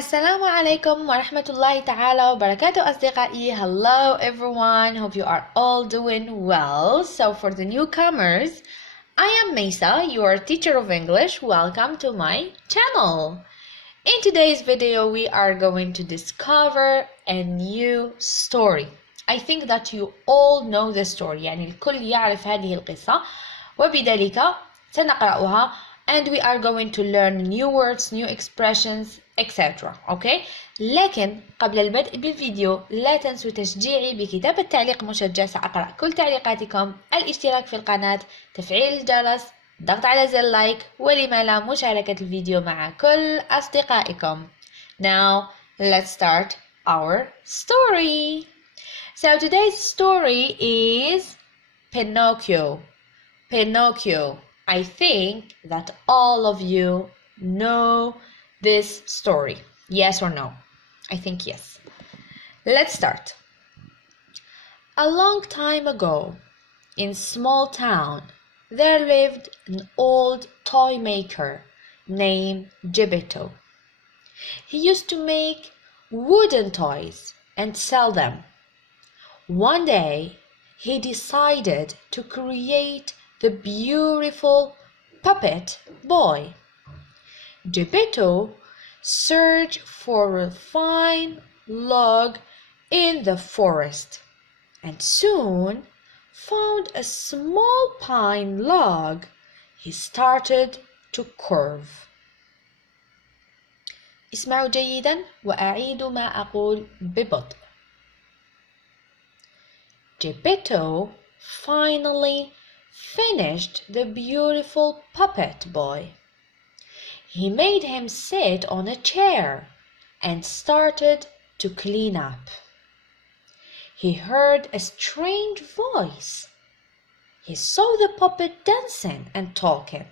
السلام عليكم ورحمة الله تعالى وبركاته أصدقائي. Hello everyone, hope you are all doing well. So for the newcomers, I am Mesa, your teacher of English. Welcome to my channel. In today's video, we are going to discover a new story. I think that you all know the story, يعني الكل يعرف هذه القصة وبذلك سنقرأها and we are going to learn new words, new expressions, etc. Okay? لكن قبل البدء بالفيديو لا تنسوا تشجيعي بكتابة تعليق مشجع. سأقرأ كل تعليقاتكم، الاشتراك في القناة، تفعيل الجرس، الضغط على زر لايك، ولما لا مشاركة الفيديو مع كل أصدقائكم. Now let's start our story. So today's story is Pinocchio. Pinocchio. I think that all of you know this story. Yes or no? I think yes. Let's start. A long time ago, in a small town, there lived an old toy maker named Gepetto. He used to make wooden toys and sell them. One day, he decided to create the beautiful puppet boy. Gepetto searched for a fine log in the forest and soon found a small pine log. He started to carve. اسمعوا جيدا وأعيدوا ما أقول ببطء. Gepetto finally finished the beautiful puppet boy. He made him sit on a chair and started to clean up. He heard a strange voice. He saw the puppet dancing and talking.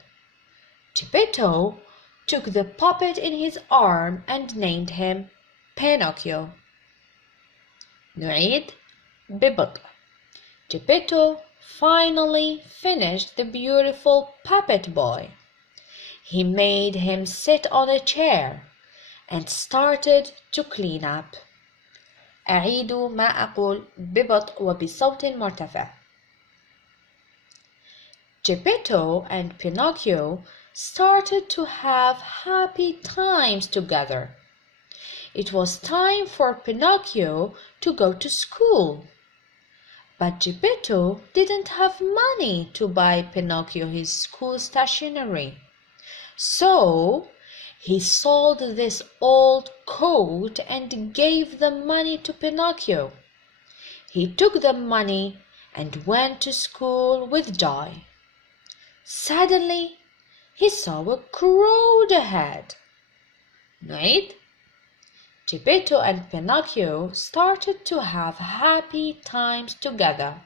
Gepetto took the puppet in his arm and named him Pinocchio. نعيد ببطء. Gepetto finally finished the beautiful puppet boy. He made him sit on a chair and started to clean up. أعيد ما أقول ببطء وبصوت مرتفع. Gepetto and Pinocchio started to have happy times together. It was time for Pinocchio to go to school. But Gepetto didn't have money to buy Pinocchio his school stationery. So he sold this old coat and gave the money to Pinocchio. He took the money and went to school with joy. Suddenly, he saw a crowd ahead. نعيد. Gepetto and Pinocchio started to have happy times together.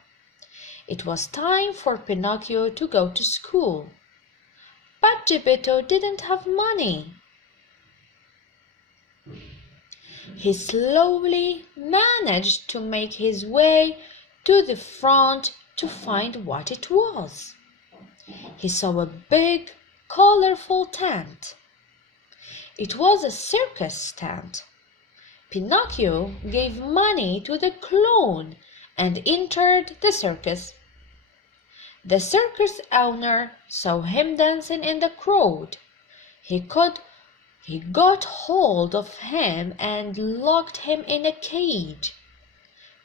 It was time for Pinocchio to go to school. But Gepetto didn't have money. He slowly managed to make his way to the front to find what it was. He saw a big, colorful tent. It was a circus tent. Pinocchio gave money to the clown and entered the circus. The circus owner saw him dancing in the crowd. He got hold of him and locked him in a cage.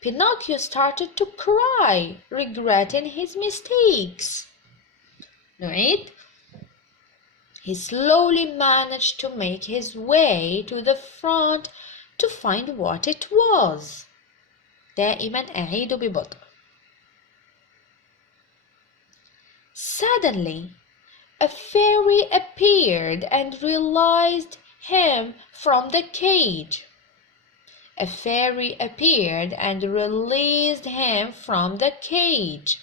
Pinocchio started to cry, regretting his mistakes. نعيد. He slowly managed to make his way to the front to find what it was. دائما أعيد ببطء. Suddenly, a fairy appeared and released him from the cage. A fairy appeared and released him from the cage.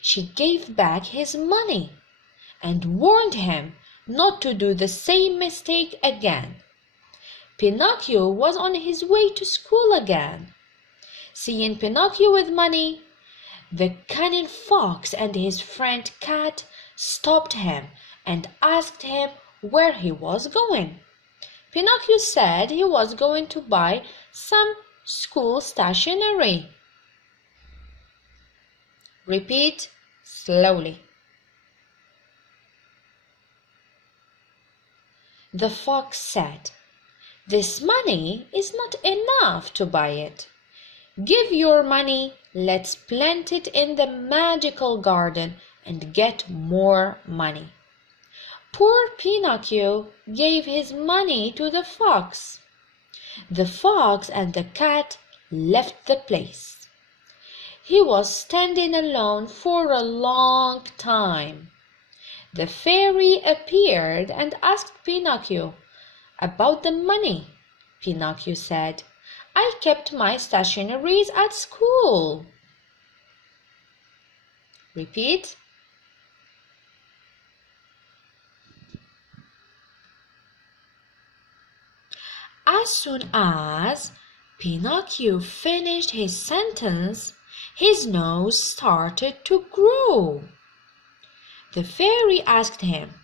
She gave back his money and warned him not to do the same mistake again. Pinocchio was on his way to school again. Seeing Pinocchio with money, the cunning fox and his friend Cat stopped him and asked him where he was going. Pinocchio said he was going to buy some school stationery. Repeat slowly. The fox said, "This money is not enough to buy it. Give your money, let's plant it in the magical garden and get more money." Poor Pinocchio gave his money to the fox. The fox and the cat left the place. He was standing alone for a long time. The fairy appeared and asked Pinocchio about the money. Pinocchio said, "I kept my stationeries at school." Repeat. As soon as Pinocchio finished his sentence, his nose started to grow. The fairy asked him,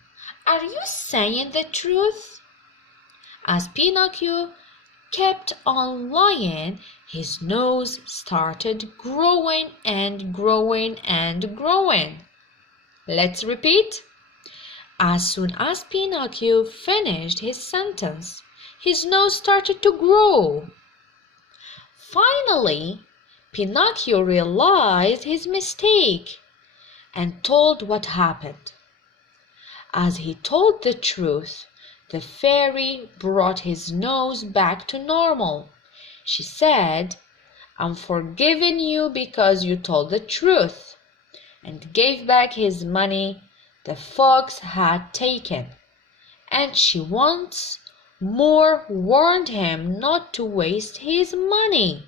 "Are you saying the truth?" As Pinocchio kept on lying, his nose started growing and growing and growing. Let's repeat. As soon as Pinocchio finished his sentence, his nose started to grow. Finally, Pinocchio realized his mistake and told what happened. As he told the truth, the fairy brought his nose back to normal. She said, "I'm forgiving you because you told the truth," and gave back his money the fox had taken. And she once more warned him not to waste his money.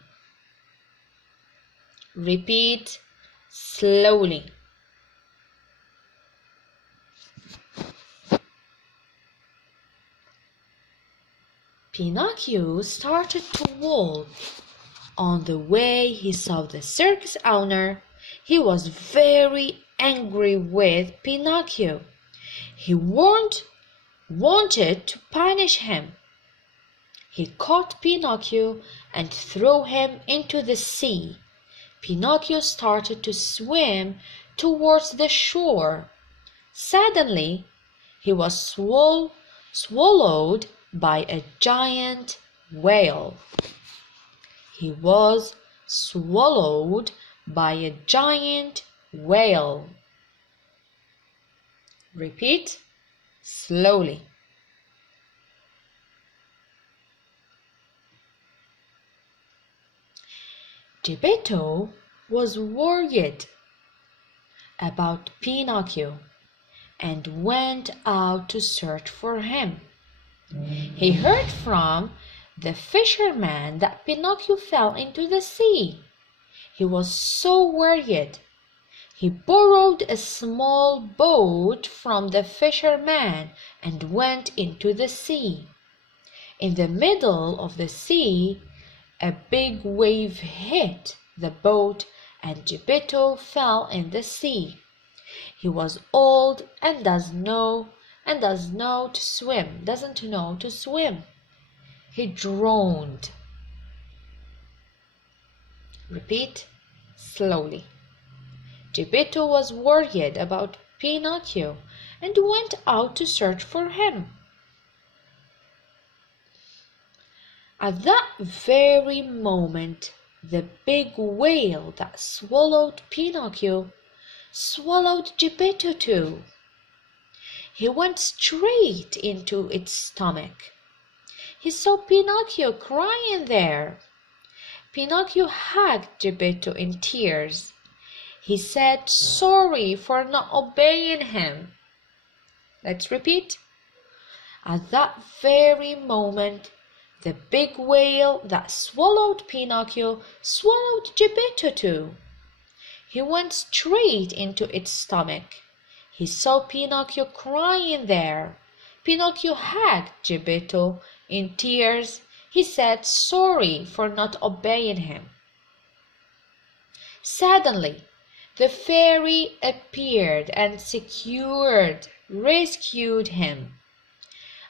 Repeat slowly. Pinocchio started to walk. On the way he saw the circus owner. He was very angry with Pinocchio. He wanted to punish him. He caught Pinocchio and threw him into the sea. Pinocchio started to swim towards the shore. Suddenly, he was swallowed by a giant whale. He was swallowed by a giant whale. Repeat slowly. Geppetto was worried about Pinocchio and went out to search for him. He heard from the fisherman that Pinocchio fell into the sea. He was so worried. He borrowed a small boat from the fisherman and went into the sea. In the middle of the sea, a big wave hit the boat and Geppetto fell in the sea. He was old and doesn't know to swim. He drowned. Repeat slowly. Geppetto was worried about Pinocchio and went out to search for him. At that very moment, the big whale that swallowed Pinocchio swallowed Geppetto too. He went straight into its stomach. He saw Pinocchio crying there. Pinocchio hugged Geppetto in tears. He said sorry for not obeying him. Let's repeat. At that very moment, the big whale that swallowed Pinocchio swallowed Geppetto too. He went straight into its stomach. He saw Pinocchio crying there. Pinocchio hugged Geppetto in tears. He said sorry for not obeying him. Suddenly, the fairy appeared and rescued him.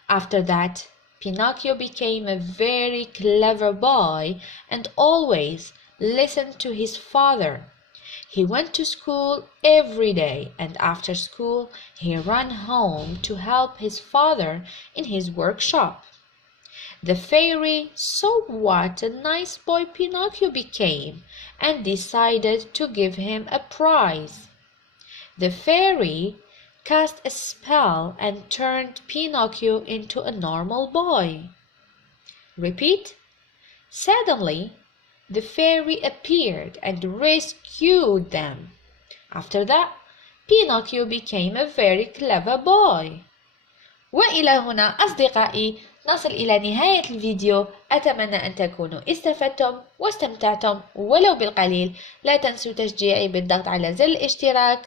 After that, Pinocchio became a very clever boy and always listened to his father. He went to school every day, and after school he ran home to help his father in his workshop. The fairy saw what a nice boy Pinocchio became and decided to give him a prize. The fairy cast a spell and turned Pinocchio into a normal boy. Repeat. Suddenly, the fairy appeared and rescued them. After that, Pinocchio became a very clever boy. وإلى هنا أصدقائي نصل إلى نهاية الفيديو. أتمنى أن تكونوا استفدتم واستمتعتم ولو بالقليل. لا تنسوا تشجيعي بالضغط على زر الاشتراك